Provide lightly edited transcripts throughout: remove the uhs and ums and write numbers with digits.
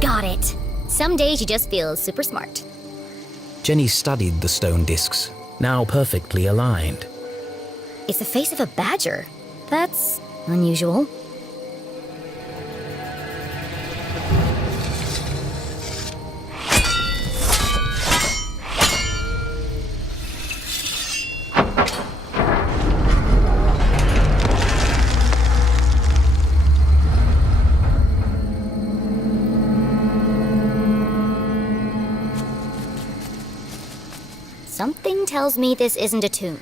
Got it. Some days you just feel super smart. Jenny studied the stone discs, now perfectly aligned. It's the face of a badger. That's unusual. Something tells me this isn't a tomb.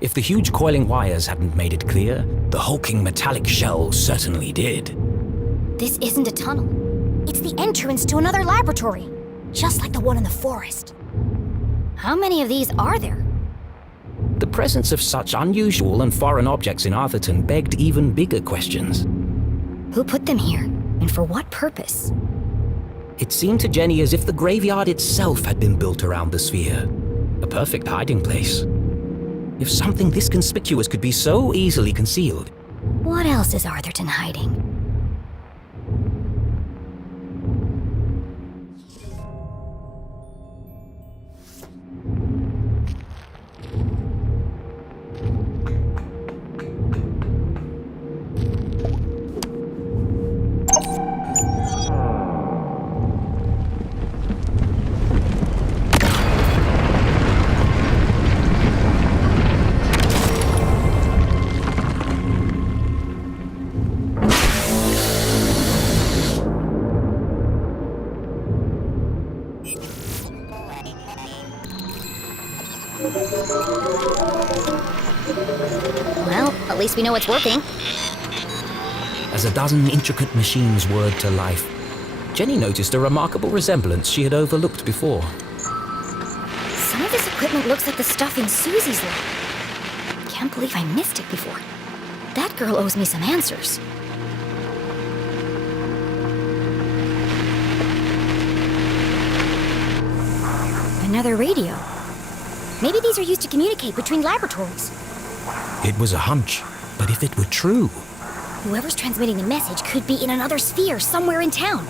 If the huge coiling wires hadn't made it clear, the hulking metallic shell certainly did. This isn't a tunnel. It's the entrance to another laboratory, just like the one in the forest. How many of these are there? The presence of such unusual and foreign objects in Arthurton begged even bigger questions. Who put them here, and for what purpose? It seemed to Jenny as if the graveyard itself had been built around the sphere. A perfect hiding place. If something this conspicuous could be so easily concealed. What else is Arthurton hiding? Well, at least we know it's working. As a dozen intricate machines whirred to life, Jenny noticed a remarkable resemblance she had overlooked before. Some of this equipment looks like the stuff in Susie's lab. Can't believe I missed it before. That girl owes me some answers. Another radio. Maybe these are used to communicate between laboratories. It was a hunch, but if it were true... Whoever's transmitting the message could be in another sphere somewhere in town.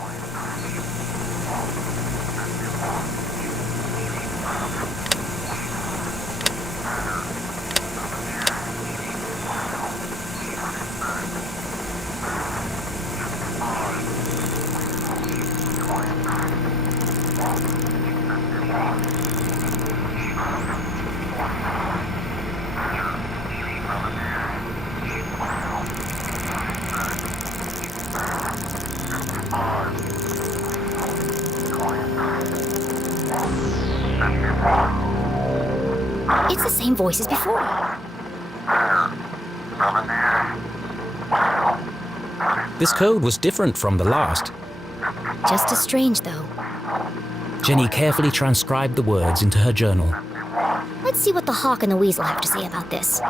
It's the same voice as before. This code was different from the last. Just as strange, though. Jenny carefully transcribed the words into her journal. Let's see what the hawk and the weasel have to say about this.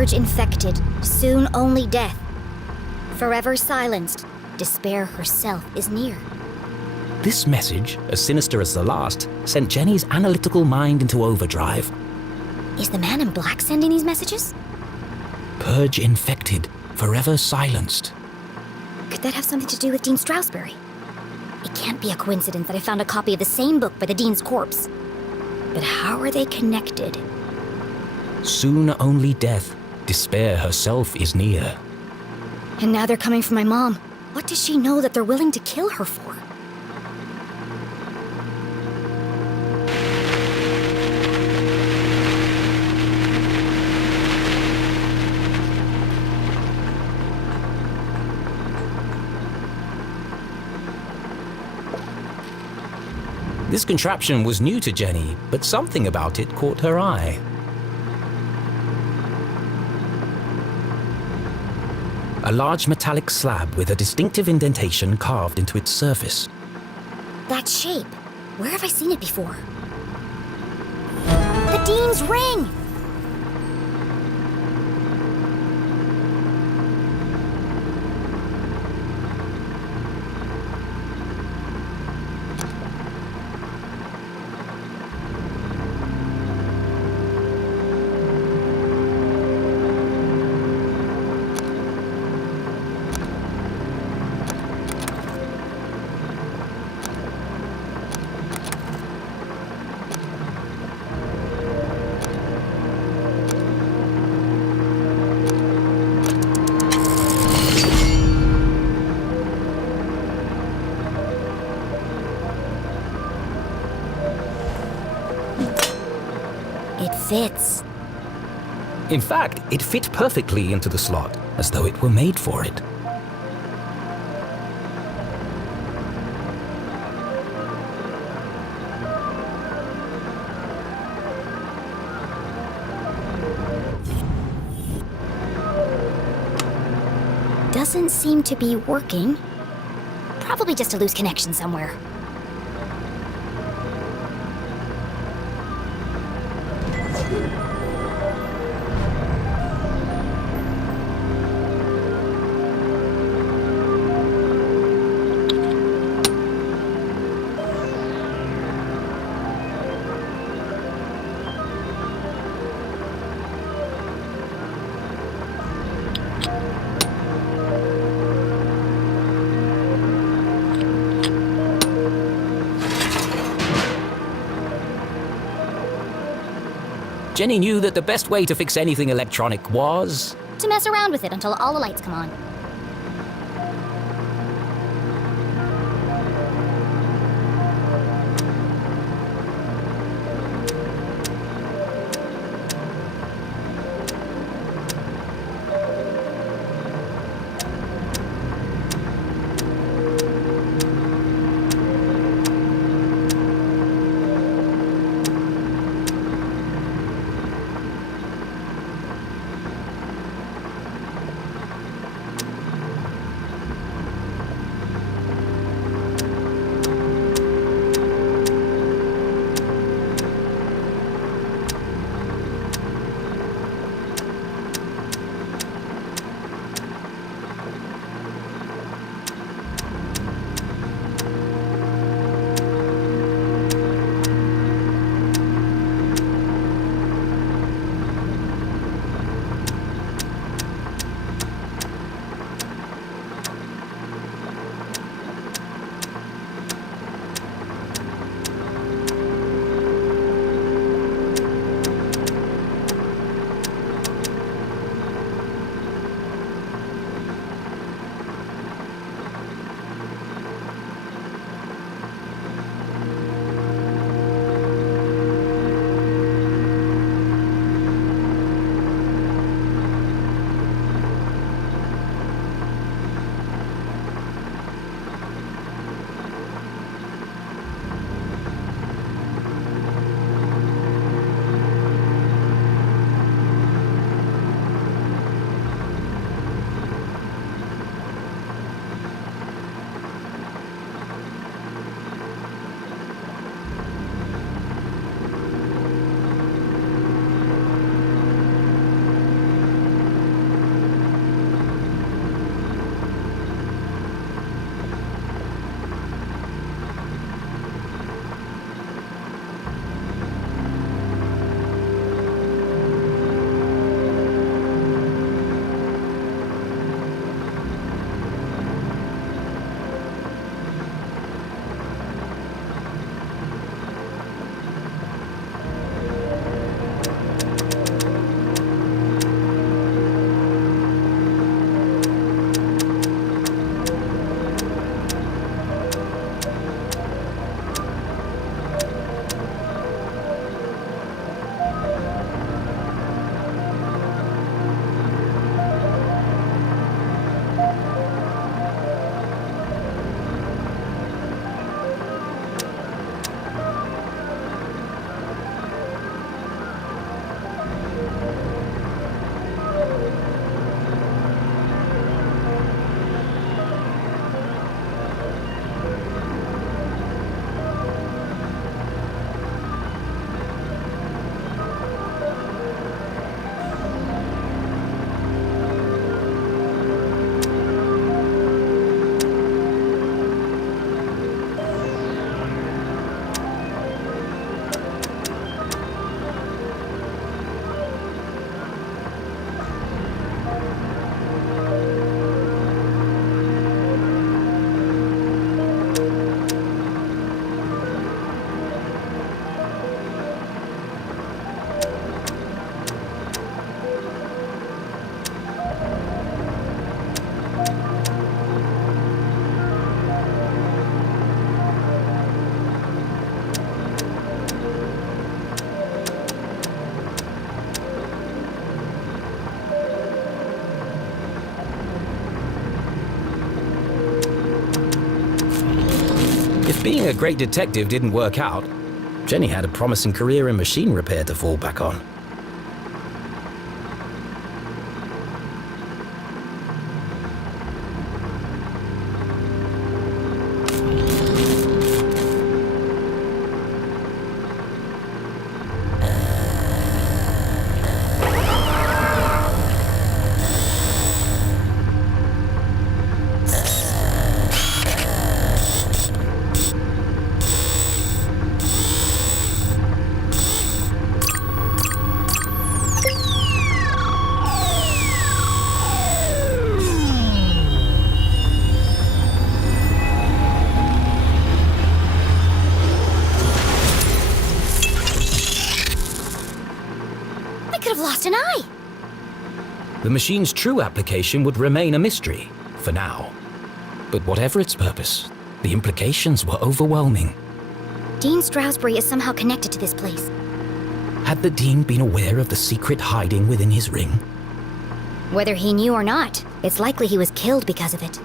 Purge infected, soon only death. Forever silenced, despair herself is near. This message, as sinister as the last, sent Jenny's analytical mind into overdrive. Is the man in black sending these messages? Purge infected, forever silenced. Could that have something to do with Dean Strasberry? It can't be a coincidence that I found a copy of the same book by the Dean's corpse. But how are they connected? Soon only death, despair herself is near. And now they're coming for my mom. What does she know that they're willing to kill her for? This contraption was new to Jenny, but something about it caught her eye. A large metallic slab with a distinctive indentation carved into its surface. That shape. Where have I seen it before? The Dean's ring! It fits. In fact, it fit perfectly into the slot, as though it were made for it. Doesn't seem to be working. Probably just a loose connection somewhere. Jenny knew that the best way to fix anything electronic was... To mess around with it until all the lights come on. If being a great detective didn't work out, Jenny had a promising career in machine repair to fall back on. Lost an eye! The machine's true application would remain a mystery, for now. But whatever its purpose, the implications were overwhelming. Dean Stroudsbury is somehow connected to this place. Had the Dean been aware of the secret hiding within his ring? Whether he knew or not, it's likely he was killed because of it.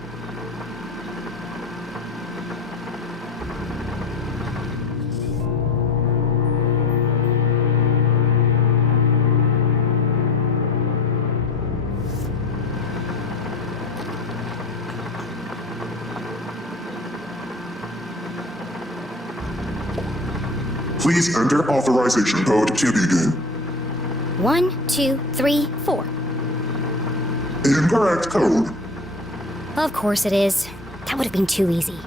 Please enter authorization code to begin. 1, 2, 3, 4. Incorrect code. Of course it is. That would have been too easy.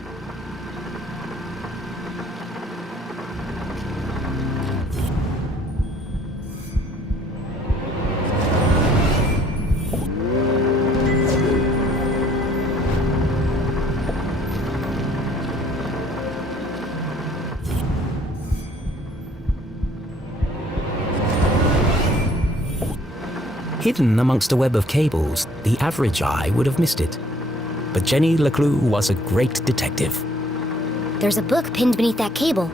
Hidden amongst a web of cables, the average eye would have missed it. But Jenny LeClue was a great detective. There's a book pinned beneath that cable.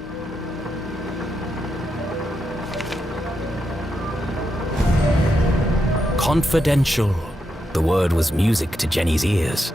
Confidential. The word was music to Jenny's ears.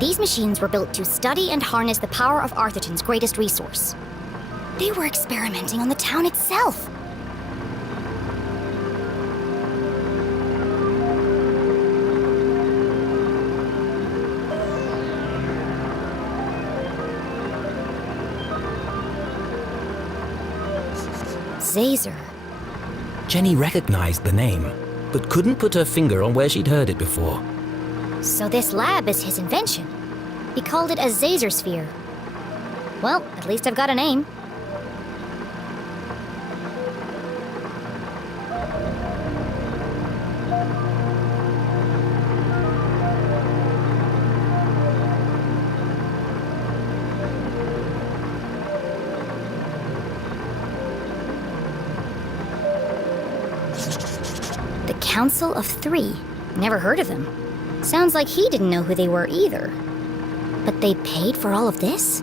These machines were built to study and harness the power of Arthurton's greatest resource. They were experimenting on the town itself. Zazer. Jenny recognized the name, but couldn't put her finger on where she'd heard it before. So this lab is his invention. He called it a Zazer sphere. Well, at least I've got a name. The Council of Three. Never heard of them. Sounds like he didn't know who they were either. But they paid for all of this?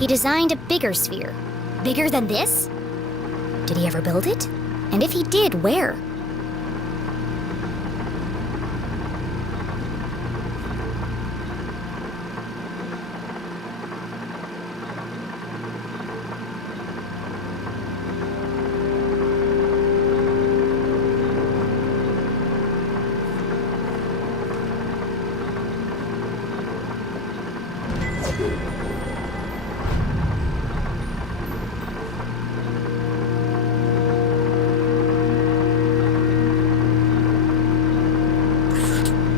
He designed a bigger sphere. Bigger than this? Did he ever build it? And if he did, where?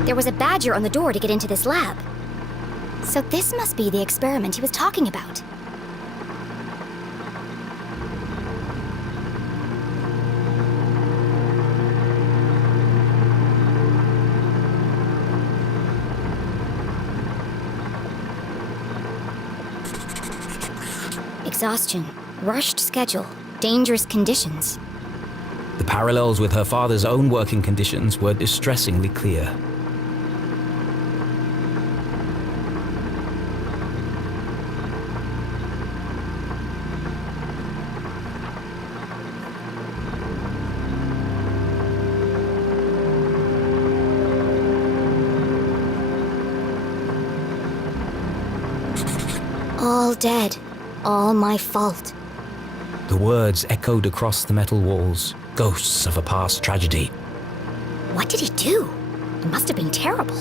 There was a badger on the door to get into this lab. So this must be the experiment he was talking about. Exhaustion, rushed schedule, dangerous conditions. The parallels with her father's own working conditions were distressingly clear. All dead. All my fault. The words echoed across the metal walls, ghosts of a past tragedy. What did he do? It must have been terrible.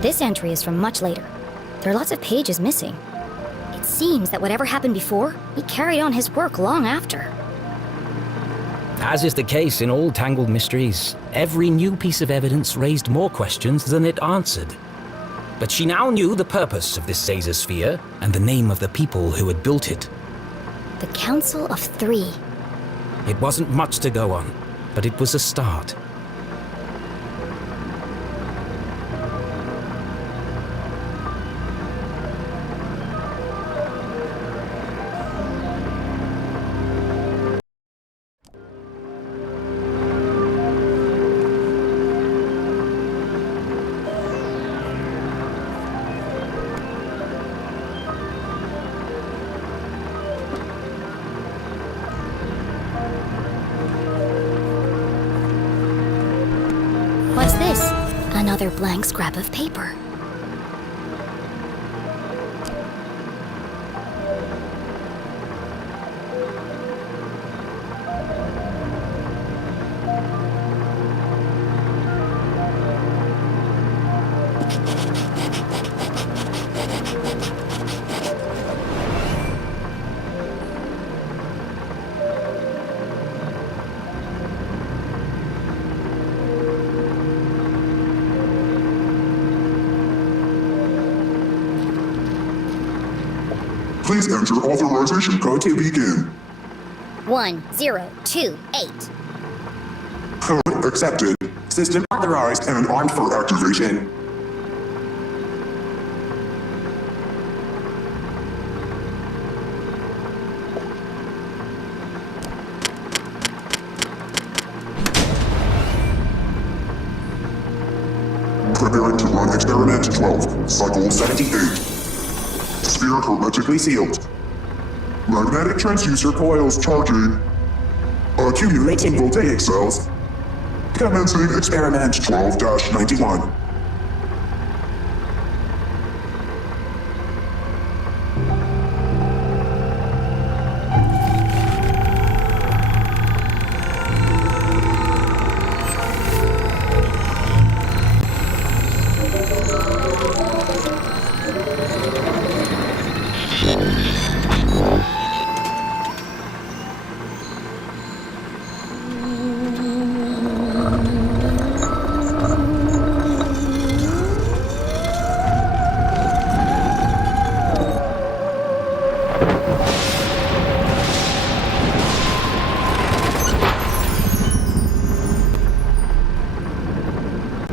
This entry is from much later. There are lots of pages missing. It seems that whatever happened before, he carried on his work long after. As is the case in all tangled mysteries, every new piece of evidence raised more questions than it answered. But she now knew the purpose of this Caesar sphere and the name of the people who had built it. The Council of Three. It wasn't much to go on, but it was a start. What's this? Another blank scrap of paper. Please enter authorization code to begin. 1028. Code accepted. System authorized and armed for activation. Preparing to run experiment 12, cycle 78. Sphere hermetically sealed. Magnetic transducer coils charging. Accumulating voltaic cells. Commencing experiment 12-91.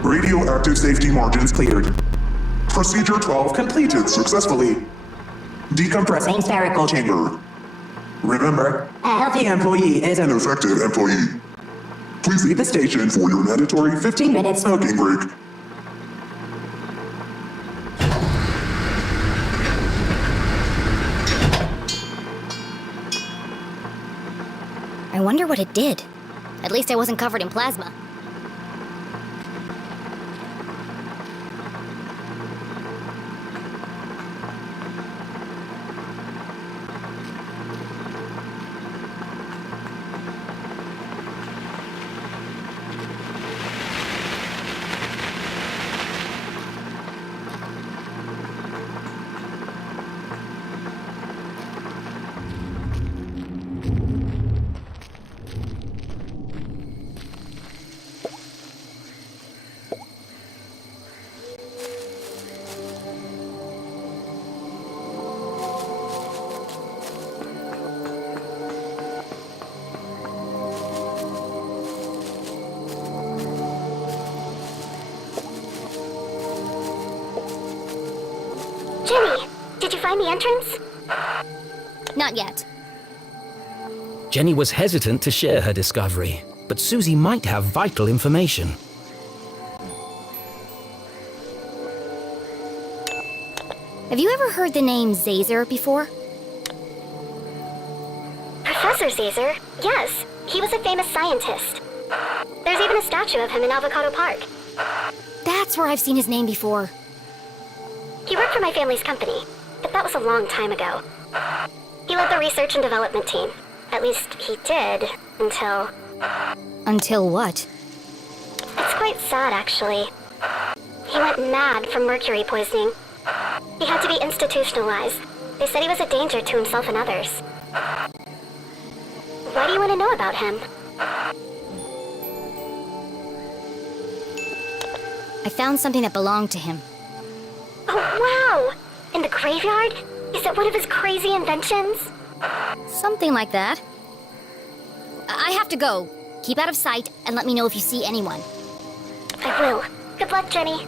Radioactive safety margins cleared. Procedure 12 completed successfully. Decompressing spherical chamber. Remember, a healthy employee is an effective employee. Please leave the station for your mandatory 15-minute smoking break. I wonder what it did. At least I wasn't covered in plasma. find the entrance? Not yet. Jenny was hesitant to share her discovery, but Susie might have vital information. Have you ever heard the name Zazer before? Professor Caesar? Yes, he was a famous scientist. There's even a statue of him in Avocado Park. That's where I've seen his name before. He worked for my family's company, but that was a long time ago. He led the research and development team. At least he did, until... Until what? It's quite sad, actually. He went mad from mercury poisoning. He had to be institutionalized. They said he was a danger to himself and others. Why do you want to know about him? I found something that belonged to him. Oh, wow! In the graveyard? Is it one of his crazy inventions? Something like that. I have to go. Keep out of sight and let me know if you see anyone. I will. Good luck, Jenny.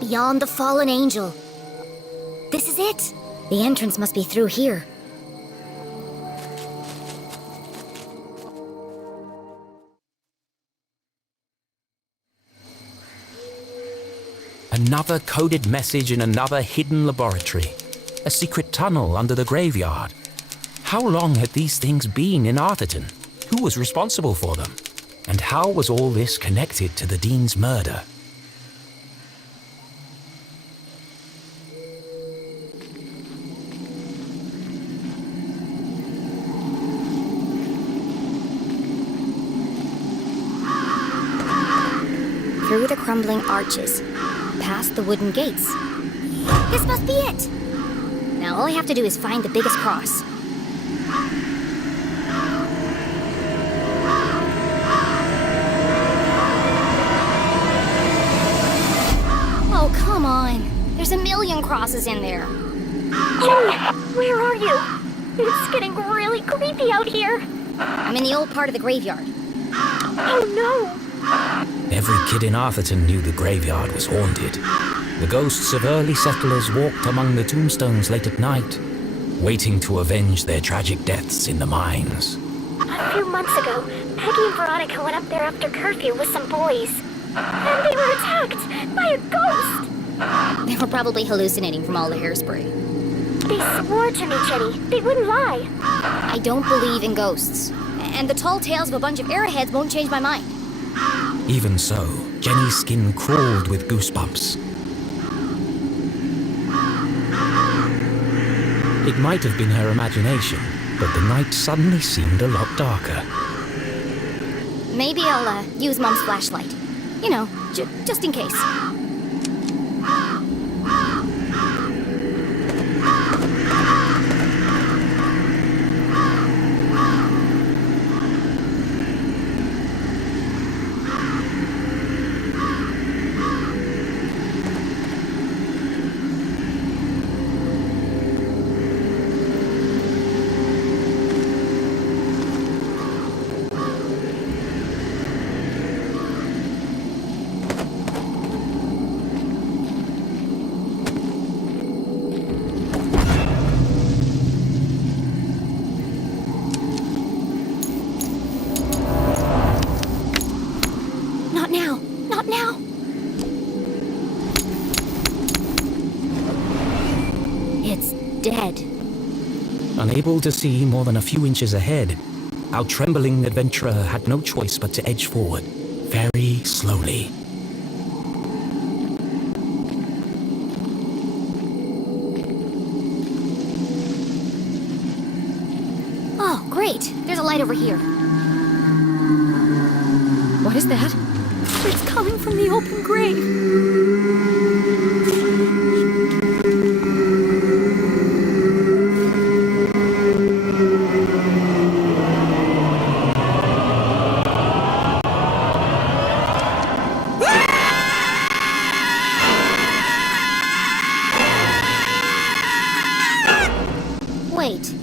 Beyond the fallen angel. This is it. The entrance must be through here. Another coded message in another hidden laboratory. A secret tunnel under the graveyard. How long had these things been in Arthurton? Who was responsible for them? And how was all this connected to the Dean's murder? Through the crumbling arches, past the wooden gates. This must be it! Now all I have to do is find the biggest cross. Oh, come on. There's a million crosses in there. Jenny, where are you? It's getting really creepy out here. I'm in the old part of the graveyard. Oh no! Every kid in Arthurton knew the graveyard was haunted. The ghosts of early settlers walked among the tombstones late at night, waiting to avenge their tragic deaths in the mines. A few months ago, Peggy and Veronica went up there after curfew with some boys. And they were attacked by a ghost! They were probably hallucinating from all the hairspray. They swore to me, Jenny. They wouldn't lie. I don't believe in ghosts. And the tall tales of a bunch of arrowheads won't change my mind. Even so, Jenny's skin crawled with goosebumps. It might have been her imagination, but the night suddenly seemed a lot darker. Maybe I'll use Mom's flashlight. You know, just in case. Not now! It's dead. Unable to see more than a few inches ahead, our trembling adventurer had no choice but to edge forward, very slowly. Oh, great. There's a light over here. What is that? It's coming from the open grave. Wait.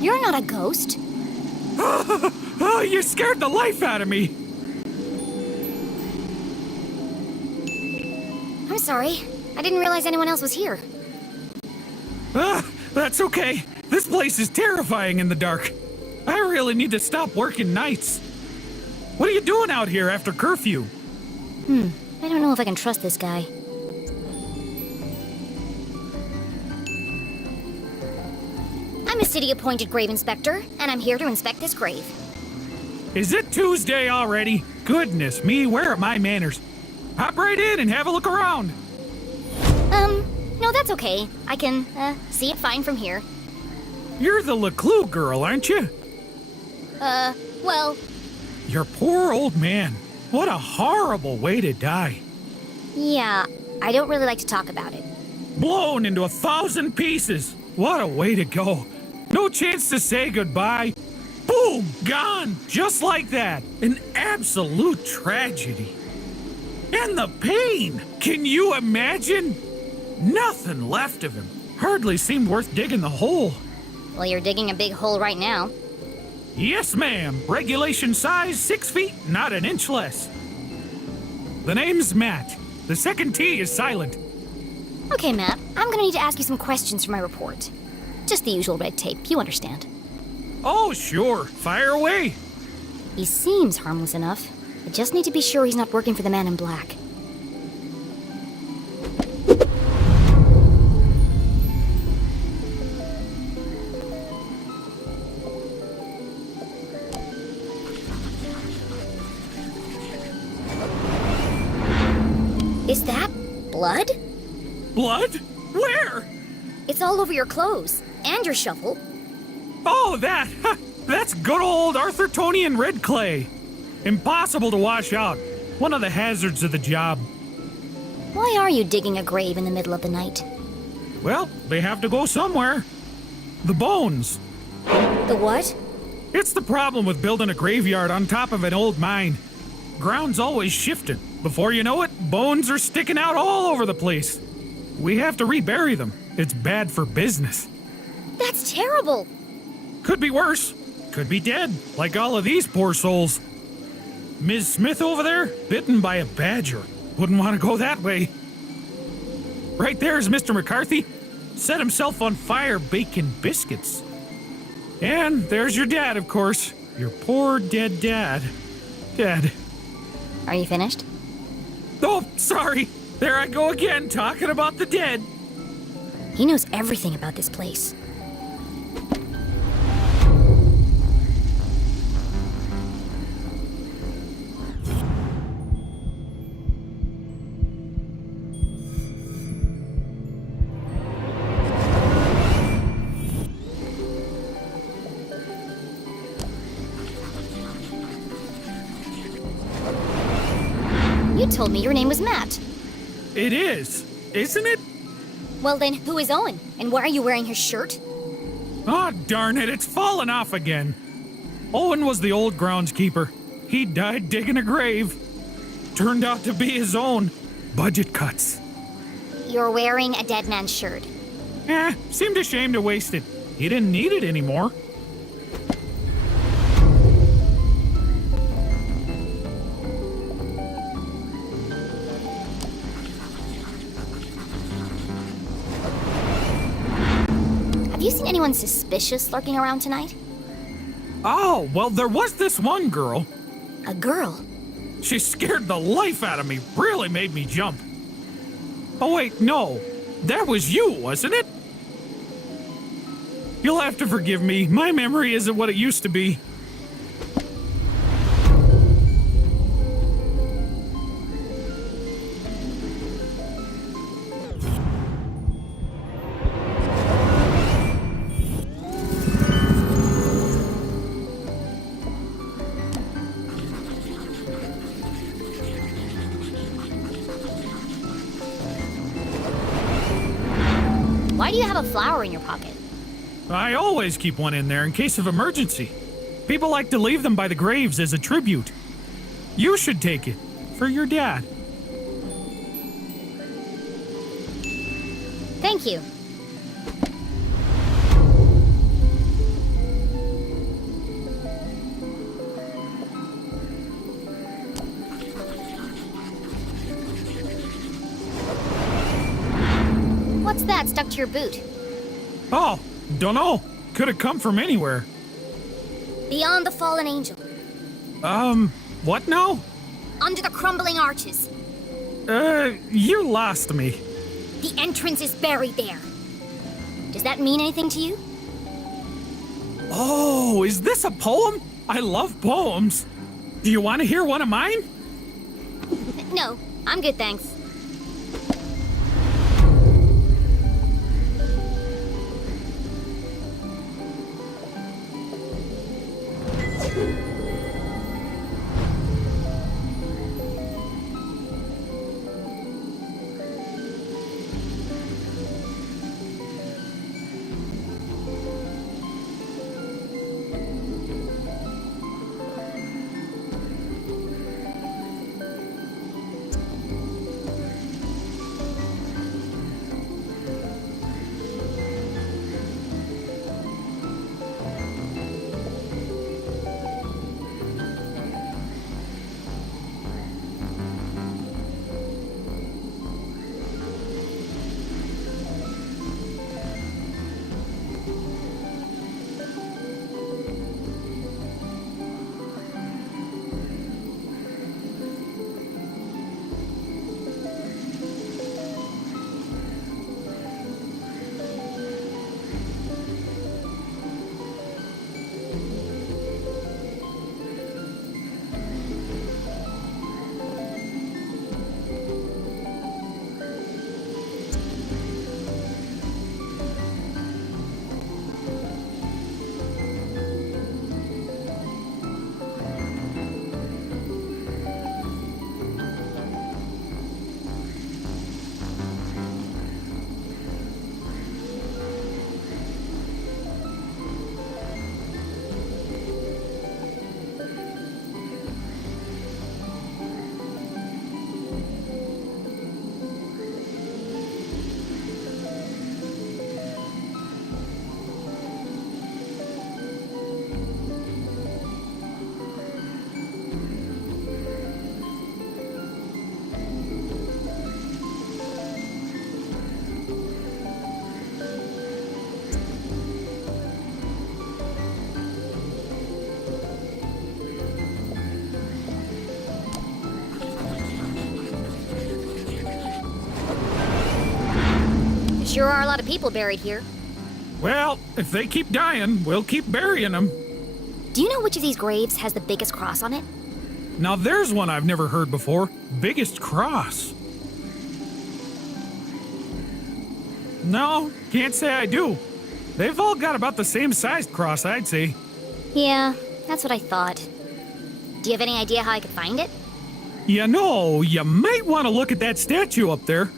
You're not a ghost. Oh, you scared the life out of me! I'm sorry. I didn't realize anyone else was here. That's okay. This place is terrifying in the dark. I really need to stop working nights. What are you doing out here after curfew? I don't know if I can trust this guy. I'm a city-appointed grave inspector, and I'm here to inspect this grave. Is it Tuesday already? Goodness me, where are my manners? Hop right in and have a look around. No, that's okay. I can, see it fine from here. You're the LeClue girl, aren't you? Well, Your poor old man. What a horrible way to die. yeah, I don't really like to talk about it. Blown into 1,000 pieces. What a way to go. No chance to say goodbye. Boom, gone, just like that. An absolute tragedy. And the pain. Can you imagine? Nothing left of him. Hardly seemed worth digging the hole. Well, you're digging a big hole right now. Yes, ma'am. Regulation size 6 feet, not an inch less. The name's Matt. The second T is silent. Okay, Matt, I'm gonna need to ask you some questions for my report. Just the usual red tape, you understand. Oh, sure. Fire away. He seems harmless enough. I just need to be sure he's not working for the man in black. Is that blood? Blood? Where? It's all over your clothes and your shovel. Oh, that! That's good old Arthurtonian red clay. Impossible to wash out. One of the hazards of the job. Why are you digging a grave in the middle of the night? Well, they have to go somewhere. The bones. The what? It's the problem with building a graveyard on top of an old mine. Ground's always shifting. Before you know it, bones are sticking out all over the place. We have to rebury them. It's bad for business. That's terrible. Could be worse. Could be dead, like all of these poor souls. Ms. Smith over there, bitten by a badger. Wouldn't want to go that way. Right there's Mr. McCarthy. Set himself on fire baking biscuits. And there's your dad, of course. Your poor dead dad. Dead. Are you finished? Oh, sorry. There I go again, talking about the dead. He knows everything about this place. You told me your name was Matt. It is, isn't it? Well then, who is Owen? And why are you wearing his shirt? Oh, darn it, it's fallen off again. Owen was the old groundskeeper. He died digging a grave. Turned out to be his own. Budget cuts. You're wearing a dead man's shirt. Seemed a shame to waste it. He didn't need it anymore. Have you seen anyone suspicious lurking around tonight? Oh, well, there was this one girl. A girl? She scared the life out of me, really made me jump. Oh, wait, no. That was you, wasn't it? You'll have to forgive me. My memory isn't what it used to be. Why do you have a flower in your pocket? I always keep one in there in case of emergency. People like to leave them by the graves as a tribute. You should take it for your dad. Thank you. What's that stuck to your boot? Oh, dunno. Could have come from anywhere. Beyond the fallen angel. What now? Under the crumbling arches. You lost me. The entrance is buried there. Does that mean anything to you? Oh, is this a poem? I love poems. Do you want to hear one of mine? No, I'm good, thanks. Sure are a lot of people buried here. Well, if they keep dying, we'll keep burying them. Do you know which of these graves has the biggest cross on it? Now there's one I've never heard before. Biggest cross. No, can't say I do. They've all got about the same sized cross, I'd say. Yeah, that's what I thought. Do you have any idea how I could find it? You know, you might want to look at that statue up there.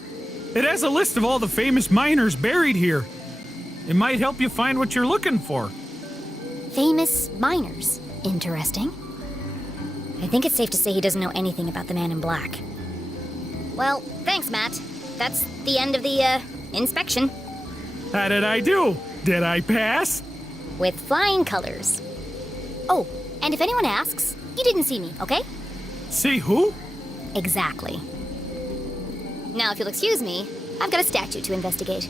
It has a list of all the famous miners buried here. It might help you find what you're looking for. Famous miners. Interesting. I think it's safe to say he doesn't know anything about the man in black. Well, thanks, Matt. That's the end of the, inspection. How did I do? Did I pass? With flying colors. Oh, and if anyone asks, you didn't see me, okay? See who? Exactly. Now, if you'll excuse me, I've got a statue to investigate.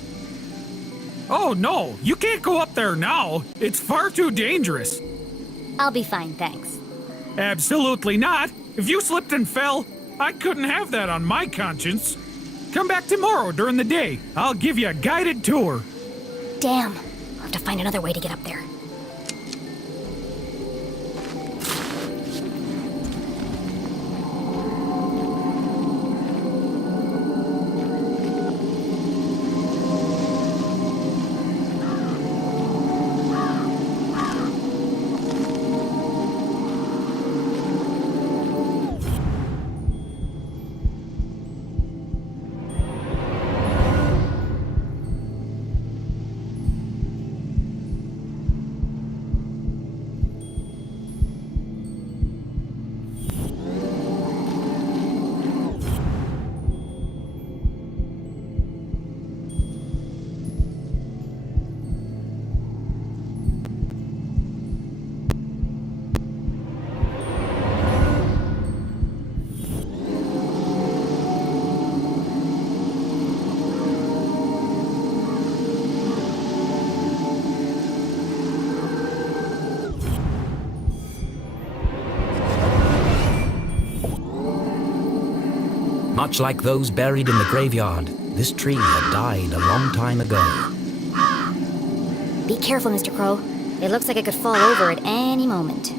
Oh, no, you can't go up there now. It's far too dangerous. I'll be fine, thanks. Absolutely not. If you slipped and fell, I couldn't have that on my conscience. Come back tomorrow during the day. I'll give you a guided tour. Damn. I'll have to find another way to get up there. Much like those buried in the graveyard, this tree had died a long time ago. Be careful, Mr. Crow. It looks like it could fall over at any moment.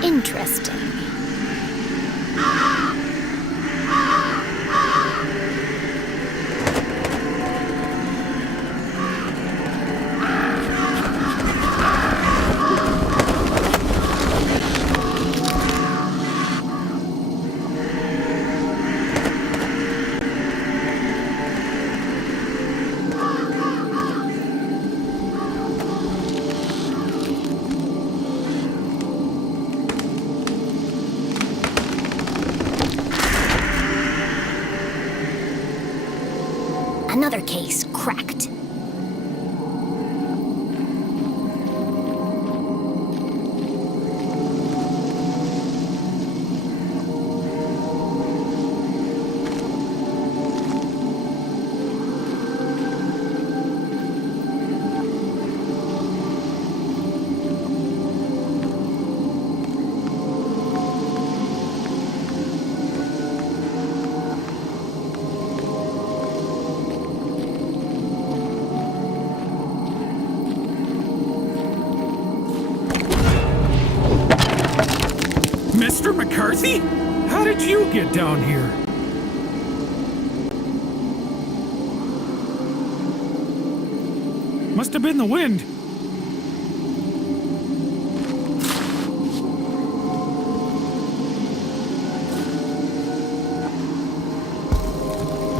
Interesting. Another case cracked. Mr. McCarthy? How did you get down here? Must have been the wind.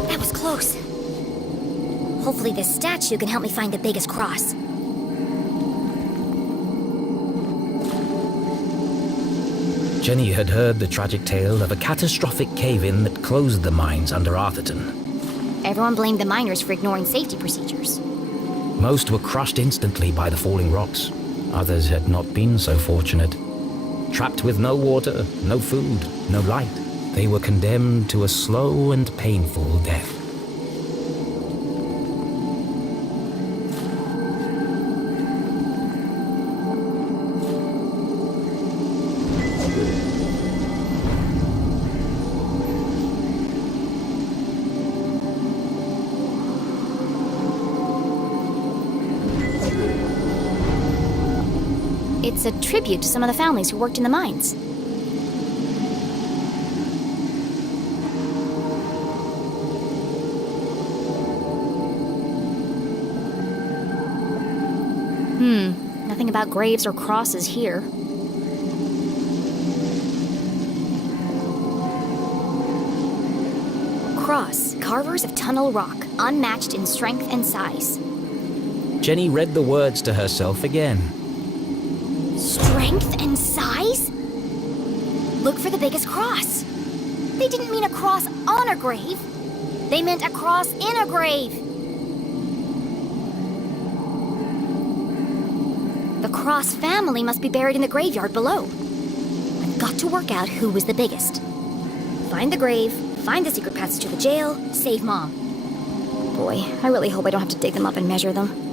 That was close. Hopefully this statue can help me find the biggest cross. Jenny had heard the tragic tale of a catastrophic cave-in that closed the mines under Arthurton. Everyone blamed the miners for ignoring safety procedures. Most were crushed instantly by the falling rocks. Others had not been so fortunate. Trapped with no water, no food, no light, they were condemned to a slow and painful death. It's a tribute to some of the families who worked in the mines. Nothing about graves or crosses here. Cross, carvers of tunnel rock, unmatched in strength and size. Jenny read the words to herself again. Strength and size? Look for the biggest cross. They didn't mean a cross on a grave. They meant a cross in a grave. The Cross family must be buried in the graveyard below. I've got to work out who was the biggest. Find the grave, find the secret passage to the jail, save Mom. Boy, I really hope I don't have to dig them up and measure them.